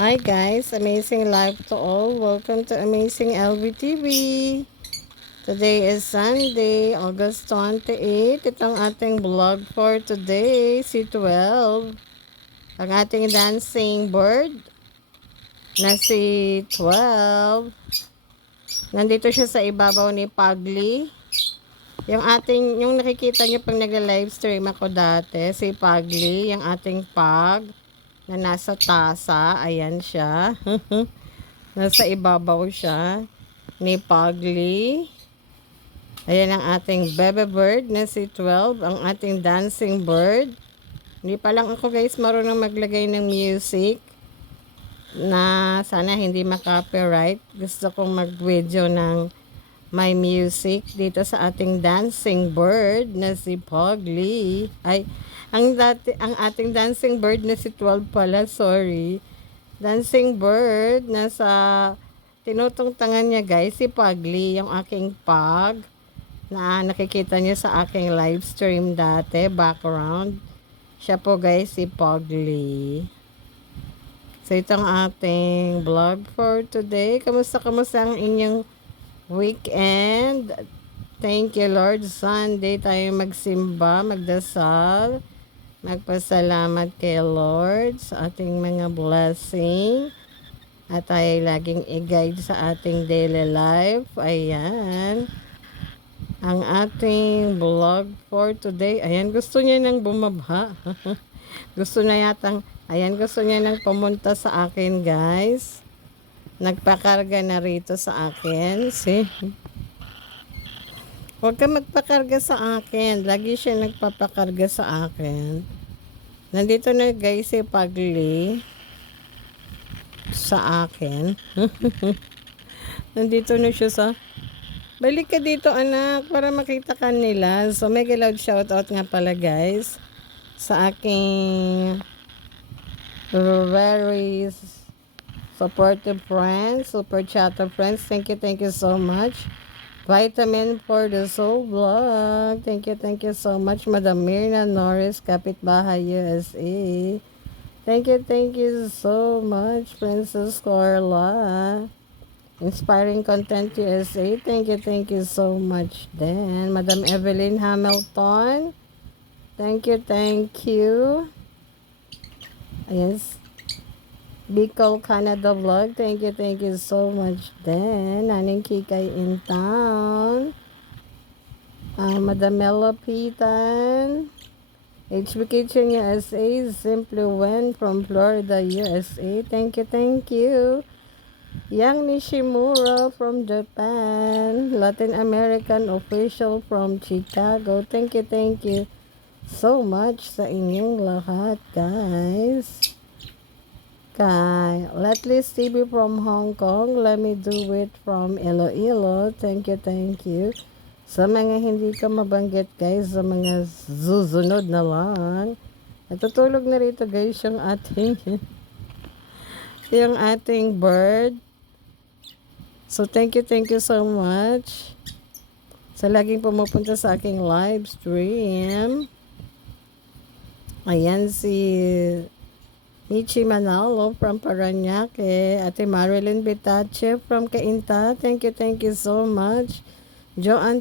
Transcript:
Hi guys, amazing life to all. Welcome to Amazing LB TV. Today is Sunday, August 28. Itong ating vlog for today, si 12. Ang ating dancing bird na si 12. Nandito siya sa ibabaw ni Pugly. Yung nakikita niyo pag nagla-live stream ako dati, si Pugly, yung ating pug na nasa tasa, ayan siya. Nasa ibabaw siya ni Pugly. Ayan ang ating baby bird na si 12, ang ating dancing bird. Hindi pa lang ako guys marunong maglagay ng music na sana hindi ma-copyright. Gusto kong mag-video ng my music dito sa ating dancing bird na si Pugly. Ay, ang ating dancing bird na si 12 pala, sorry. Dancing bird na sa tinutungtangan niya guys, si Pugly, yung aking pug na nakikita niyo sa aking live stream dati, background. Siya po guys, si Pugly. So itong ating vlog for today. Kamusta ang inyong weekend? Thank you Lord. Sunday tayo magsimba, magdasal, magpasalamat kay Lord sa ating mga blessing at tayo laging i-guide sa ating daily life. Ayan ang ating vlog for today. Ayan, gusto niya nang bumaba. gusto niya nang pumunta sa akin guys. Nagpakarga na rito sa akin. See? Huwag ka magpakarga sa akin. Lagi siya nagpapakarga sa akin. Nandito na guys si Pugly sa akin. Nandito na siya sa... Balik ka dito anak para makita ka nila. So mega loud shoutout nga pala guys sa aking very supportive friends, super chatter friends. Thank you so much. Vitamin for the Soul vlog. Thank you so much. Madam Mirna Norris, Kapitbahay, USA. Thank you so much. Princess Corla, Inspiring Content USA. Thank you so much. Then, Madam Evelyn Hamilton. Thank you. Ayan, Bicol, Canada vlog. Thank you so much then. Naning Kikay in town. Madam Mela Pitan. HB Kitchen USA. Simply Wen from Florida, USA. Thank you. Yang Nishimura from Japan. Latin American official from Chicago. Thank you so much sa inyong lahat guys. Kay Let's TV from Hong Kong. Let me do it from Iloilo. Thank you. Sa mga hindi ka mabanggit guys, sa mga susunod na lang. Natutulog na rito guys yung ating bird. So thank you so much sa laging pumupunta sa aking live stream. Ayan si Michi Manalo from Paranaque. Ate Marilyn Bitache from Cainta. Thank you so much. Joanne